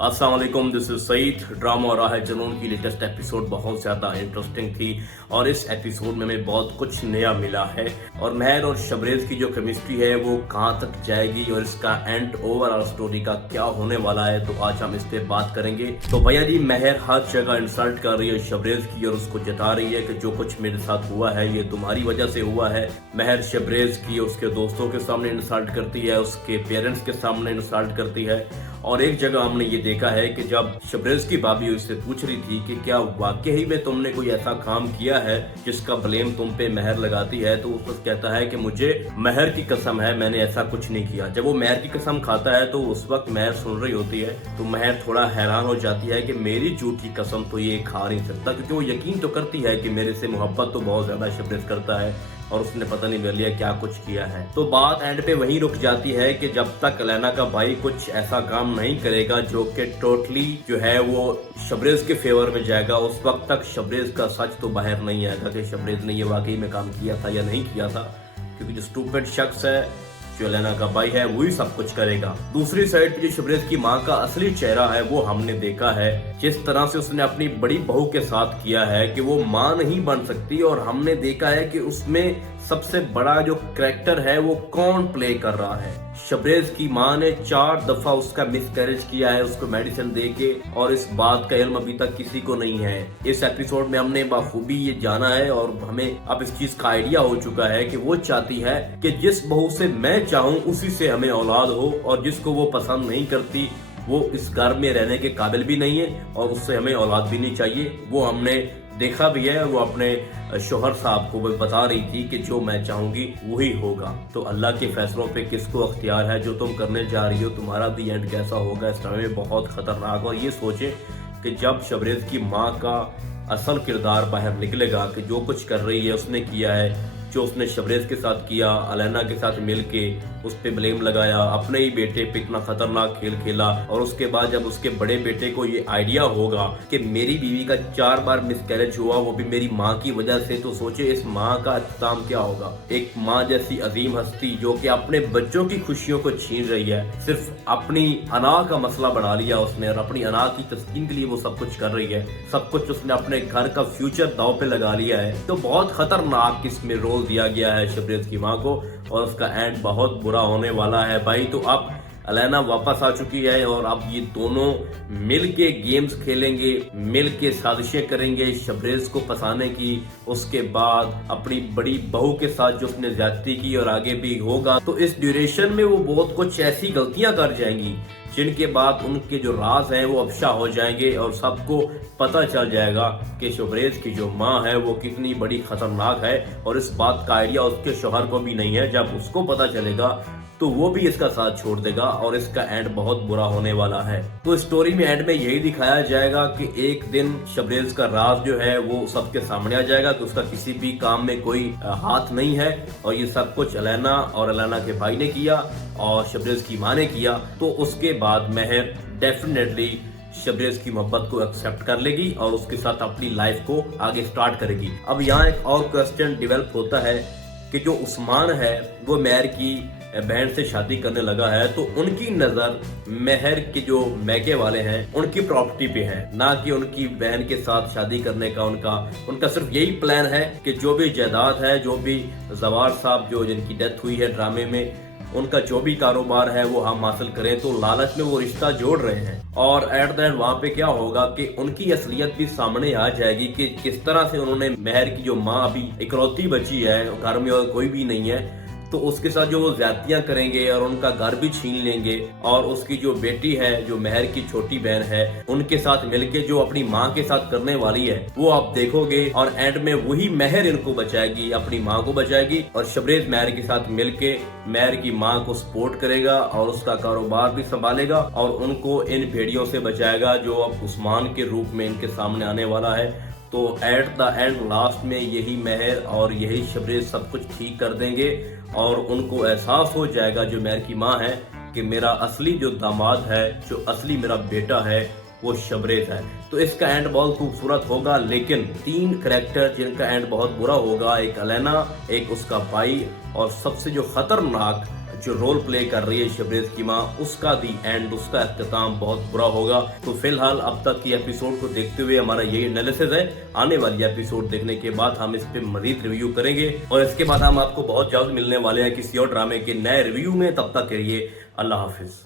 अस्सलाम वालेकुम, this is Saeed. Drama और राह जुनून की लेटेस्ट एपिसोड बहुत ज़्यादा इंटरेस्टिंग थी और इस एपिसोड में हमें बहुत कुछ नया मिला है और महर और शबरेज़ की जो केमिस्ट्री है वो कहाँ तक जाएगी और इसका एंड ओवरऑल स्टोरी का क्या होने वाला है, तो आज हम इस पे बात करेंगे। तो भैया जी, महर हर जगह इंसल्ट कर रही है शबरेज़ की और उसको जता रही है कि जो कुछ मेरे साथ हुआ है ये तुम्हारी वजह से हुआ है। महर शबरेज़ की उसके दोस्तों के सामने इंसल्ट करती है, उसके पेरेंट्स के सामने इंसल्ट करती है। और एक जगह हमने ये देखा है कि जब शबरेज़ की भाभी उससे पूछ रही थी कि क्या वाकई में तुमने कोई ऐसा काम किया है जिसका ब्लेम तुम पे महर लगाती है, तो उस वक्त कहता है कि मुझे महर की कसम है, मैंने ऐसा कुछ नहीं किया। जब वो महर की कसम खाता है तो उस वक्त महर सुन रही होती है तो महर थोड़ा हैरान हो जाती है कि मेरी झूठी कसम तो ये खा नहीं सकता, क्योंकि वो यकीन तो करती है कि मेरे से मोहब्बत तो बहुत ज्यादा शबरेज़ करता है और उसने पता नहीं मेरे लिए क्या कुछ किया है। तो बात एंड पे वहीं रुक जाती है कि जब तक अलैना का भाई कुछ ऐसा काम नहीं करेगा जो कि टोटली जो है वो शबरेज़ के फेवर में जाएगा, उस वक्त तक शबरेज़ का सच तो बाहर नहीं आएगा कि शबरेज़ ने ये वाकई में काम किया था या नहीं किया था, क्योंकि जो स्टूपिड शख्स है जो अलैना का भाई है वही सब कुछ करेगा। दूसरी साइड पे जो शबरेज़ की माँ का असली चेहरा है वो हमने देखा है, जिस तरह से उसने अपनी बड़ी बहू के साथ किया है कि वो माँ नहीं बन सकती, और हमने देखा है कि उसमें सबसे बड़ा जो कैरेक्टर है वो कौन प्ले कर रहा है। शबरेज़ की माँ ने 4 दफा उसका मिसकैरेज किया है उसको मेडिसिन देके, और इस बात का इल्म अभी तक किसी को नहीं है। इस एपिसोड में हमने बखूबी ये जाना है और हमें अब इस चीज का आइडिया हो चुका है कि वो चाहती है कि जिस बहू से मैं चाहूँ उसी से हमें औलाद हो, और जिसको वो पसंद नहीं करती वो इस घर में रहने के काबिल भी नहीं है और उससे हमें औलाद भी नहीं चाहिए। वो हमने देखा भी है, वो अपने शोहर साहब को बता रही थी कि जो मैं चाहूंगी वही होगा। तो अल्लाह के फैसलों पे किसको अख्तियार है, जो तुम करने जा रही हो तुम्हारा भी एंड कैसा होगा इस समय में बहुत खतरनाक। और ये सोचे कि जब शबरेज़ की माँ का असल किरदार बाहर निकलेगा कि जो कुछ कर रही है उसने किया है, जो उसने शबरेज़ के साथ किया, अलैना के साथ मिलके उस पे ब्लेम लगाया, अपने ही बेटे पे इतना खतरनाक खेल खेला, और उसके बाद जब उसके बड़े बेटे को ये आइडिया होगा कि मेरी बीवी का 4 बार मिसकैरेज हुआ वो भी मेरी माँ की वजह से, तो सोचे इस माँ का अंजाम क्या होगा। एक माँ जैसी अजीम हस्ती जो कि अपने बच्चों की खुशियों को छीन रही है, सिर्फ अपनी अना का मसला बना लिया उसने और अपनी अना की तस्कीन के लिए वो सब कुछ कर रही है। सब कुछ उसने अपने घर का फ्यूचर दांव पे लगा लिया है। तो बहुत खतरनाक इसमें रोल दिया गया है शबरेज़ की माँ को और उसका एंड बहुत बुरा होने वाला है भाई। तो अब अलैना वापस आ चुकी है और अब ये दोनों मिल के गेम्स खेलेंगे, मिल के साजिशें करेंगे शबरेज़ को फंसाने की। उसके बाद अपनी बड़ी बहू के साथ जो उसने ज्यादती की और आगे भी होगा, तो इस ड्यूरेशन में वो बहुत कुछ ऐसी गलतियां कर जाएंगी जिनके बाद उनके जो राज हैं वो अफशा हो जाएंगे और सबको पता चल जाएगा कि शबरेज़ की जो माँ है वो कितनी बड़ी खतरनाक है, और इस बात का आइडिया उसके शौहर को भी नहीं है। जब उसको पता चलेगा तो वो भी इसका साथ छोड़ देगा और इसका एंड बहुत बुरा होने वाला है। तो स्टोरी में एंड में यही दिखाया जाएगा कि एक दिन शबरेज़ का राज जो है वो सबके सामने आ जाएगा कि उसका किसी भी काम में कोई हाथ नहीं है और ये सब कुछ अलैना और अलैना के भाई ने किया और शबरेज़ की माँ ने किया। तो उसके बाद महर डेफिनेटली शबरेज़ की मोहब्बत को एक्सेप्ट कर लेगी और उसके साथ अपनी लाइफ को आगे स्टार्ट करेगी। अब यहाँ एक और क्वेश्चन डेवलप होता है कि जो उस्मान है वो महर की बहन से शादी करने लगा है, तो उनकी नजर महर के जो मैके वाले हैं उनकी प्रॉपर्टी पे है, ना कि उनकी बहन के साथ शादी करने का। उनका सिर्फ यही प्लान है कि जो भी जायदाद है, जो भी जवार साहब जो जिनकी डेथ हुई है ड्रामे में, उनका जो भी कारोबार है वो हम हासिल करें। तो लालच में वो रिश्ता जोड़ रहे हैं और एट द एंड वहाँ पे क्या होगा कि उनकी असलियत भी सामने आ जाएगी कि किस तरह से उन्होंने महर की जो माँ अभी इकलौती बची है, घर में और कोई भी नहीं है, तो उसके साथ जो वो ज्यादतियां करेंगे और उनका घर भी छीन लेंगे, और उसकी जो बेटी है जो महर की छोटी बहन है उनके साथ मिलके जो अपनी माँ के साथ करने वाली है वो आप देखोगे। और एंड में वही महर इनको बचाएगी, अपनी माँ को बचाएगी, और शबरेज़ महर के साथ मिलके महर की माँ को सपोर्ट करेगा और उसका कारोबार भी संभालेगा और उनको इन भेड़ियों से बचाएगा जो अब उस्मान के रूप में इनके सामने आने वाला है। तो एट द एंड लास्ट में यही महर और यही शबरेज़ सब कुछ ठीक कर देंगे और उनको एहसास हो जाएगा जो महर की माँ है कि मेरा असली जो दामाद है, जो असली मेरा बेटा है वो शबरेज़ है। तो इसका एंड बहुत खूबसूरत होगा, लेकिन 3 कैरेक्टर जिनका एंड बहुत बुरा होगा, एक अलैना, एक उसका भाई, और सबसे जो खतरनाक जो रोल प्ले कर रही है शबरेज की माँ, उसका दी एंड, उसका अख्ताम बहुत बुरा होगा। तो फिलहाल अब तक की एपिसोड को देखते हुए हमारा यही एनालिसिस है। आने वाली एपिसोड देखने के बाद हम इस पे मजीद रिव्यू करेंगे और इसके बाद हम आपको बहुत जल्द मिलने वाले हैं किसी और ड्रामे के नए रिव्यू में। तब तक के लिए अल्लाह हाफिज।